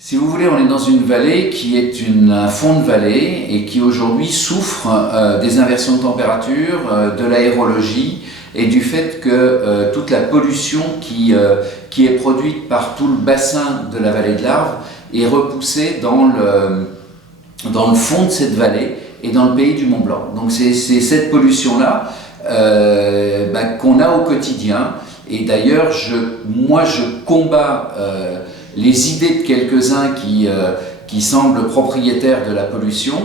Si vous voulez, on est dans une vallée qui est un fond de vallée et qui aujourd'hui souffre des inversions de température, de l'aérologie et du fait que toute la pollution qui est produite par tout le bassin de la vallée de l'Arve est repoussée dans le fond de cette vallée et dans le pays du Mont Blanc. Donc c'est cette pollution-là qu'on a au quotidien. Et d'ailleurs, moi je combats les idées de quelques-uns qui semblent propriétaires de la pollution.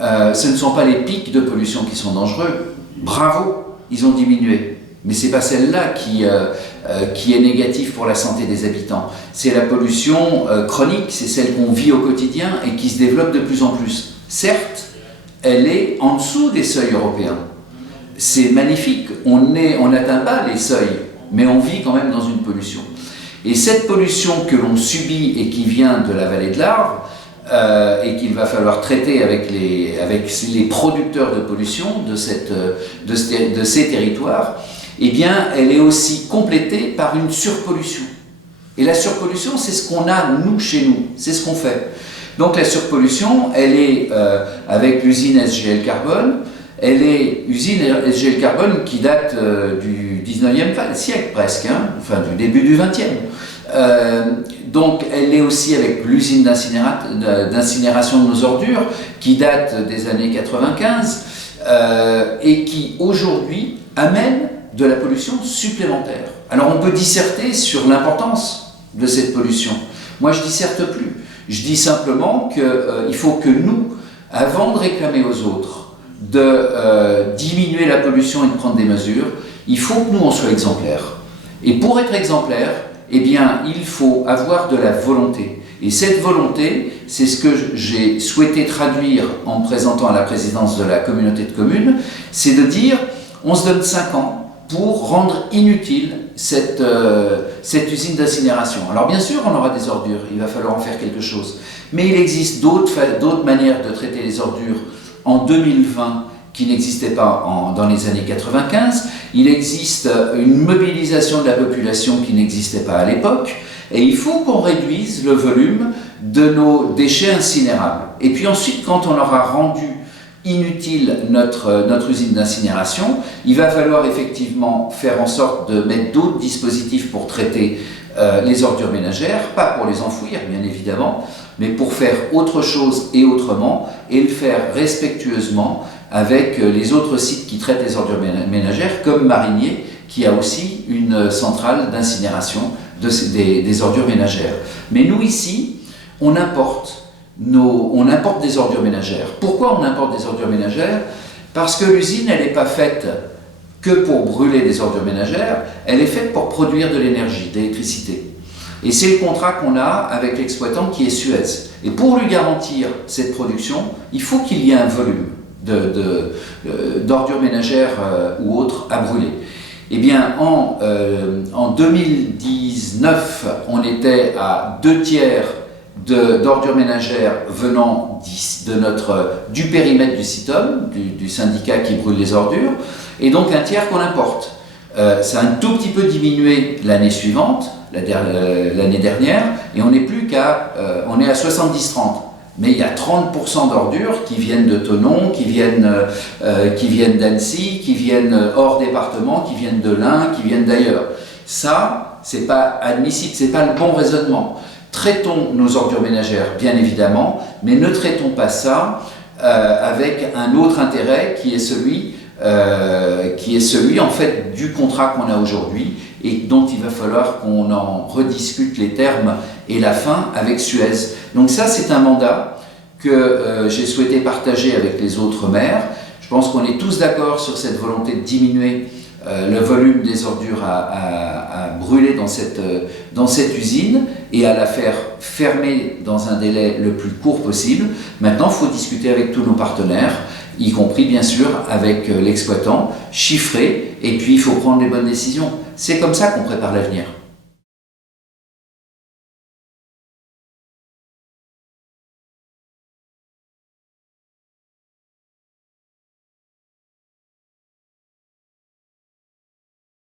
Ce ne sont pas les pics de pollution qui sont dangereux. Bravo, ils ont diminué. Mais ce n'est pas celle-là qui est négative pour la santé des habitants. C'est la pollution chronique, c'est celle qu'on vit au quotidien et qui se développe de plus en plus. Certes, elle est en dessous des seuils européens. C'est magnifique, on n'atteint pas les seuils, mais on vit quand même dans une pollution. Et cette pollution que l'on subit et qui vient de la vallée de l'Arve, et qu'il va falloir traiter avec les producteurs de pollution de ces territoires, eh bien, elle est aussi complétée par une surpollution. Et la surpollution, c'est ce qu'on a, nous, chez nous, c'est ce qu'on fait. Donc la surpollution, elle est avec l'usine SGL Carbone. Elle est usine SGL Carbone qui date du 19e siècle presque, enfin du début du 20e. Donc elle est aussi avec l'usine d'incinération de nos ordures qui date des années 95 et qui aujourd'hui amène de la pollution supplémentaire. Alors on peut disserter sur l'importance de cette pollution. Moi je disserte plus. Je dis simplement qu'il faut que nous, avant de réclamer aux autres de diminuer la pollution et de prendre des mesures, il faut que nous on soit exemplaires. Et pour être exemplaire, eh bien, il faut avoir de la volonté. Et cette volonté, c'est ce que j'ai souhaité traduire en me présentant à la présidence de la communauté de communes, c'est de dire, on se donne 5 ans pour rendre inutile cette usine d'incinération. Alors bien sûr, on aura des ordures, il va falloir en faire quelque chose. Mais il existe d'autres manières de traiter les ordures en 2020 qui n'existaient pas dans les années 95. Il existe une mobilisation de la population qui n'existait pas à l'époque. Et il faut qu'on réduise le volume de nos déchets incinérables. Et puis ensuite, quand on aura rendu inutile notre usine d'incinération, il va falloir effectivement faire en sorte de mettre d'autres dispositifs pour traiter les ordures ménagères, pas pour les enfouir bien évidemment, mais pour faire autre chose et autrement, et le faire respectueusement avec les autres sites qui traitent les ordures ménagères, comme Marigné, qui a aussi une centrale d'incinération des ordures ménagères. Mais nous ici, on importe des ordures ménagères. Pourquoi on importe des ordures ménagères? Parce que l'usine, elle n'est pas faite que pour brûler des ordures ménagères, elle est faite pour produire de l'énergie, de l'électricité. Et c'est le contrat qu'on a avec l'exploitant qui est Suez. Et pour lui garantir cette production, il faut qu'il y ait un volume d'ordures ménagères ou autres à brûler. Eh bien, en 2019, on était à 2/3 d'ordures ménagères venant du périmètre du CITOM, du syndicat qui brûle les ordures, et donc 1/3 qu'on importe. Ça a un tout petit peu diminué l'année suivante, l'année dernière, et on est à 70-30. Mais il y a 30% d'ordures qui viennent de Thonon, qui viennent d'Annecy, qui viennent hors département, qui viennent de l'Ain, qui viennent d'ailleurs. Ça, c'est pas admissible, c'est pas le bon raisonnement. Traitons nos ordures ménagères, bien évidemment, mais ne traitons pas ça avec un autre intérêt qui est celui en fait du contrat qu'on a aujourd'hui et dont il va falloir qu'on en rediscute les termes et la fin avec Suez. Donc ça, c'est un mandat que j'ai souhaité partager avec les autres maires. Je pense qu'on est tous d'accord sur cette volonté de diminuer le volume des ordures à brûler dans cette usine et à la faire fermer dans un délai le plus court possible. Maintenant, il faut discuter avec tous nos partenaires, y compris bien sûr avec l'exploitant, chiffrer, et puis il faut prendre les bonnes décisions. C'est comme ça qu'on prépare l'avenir.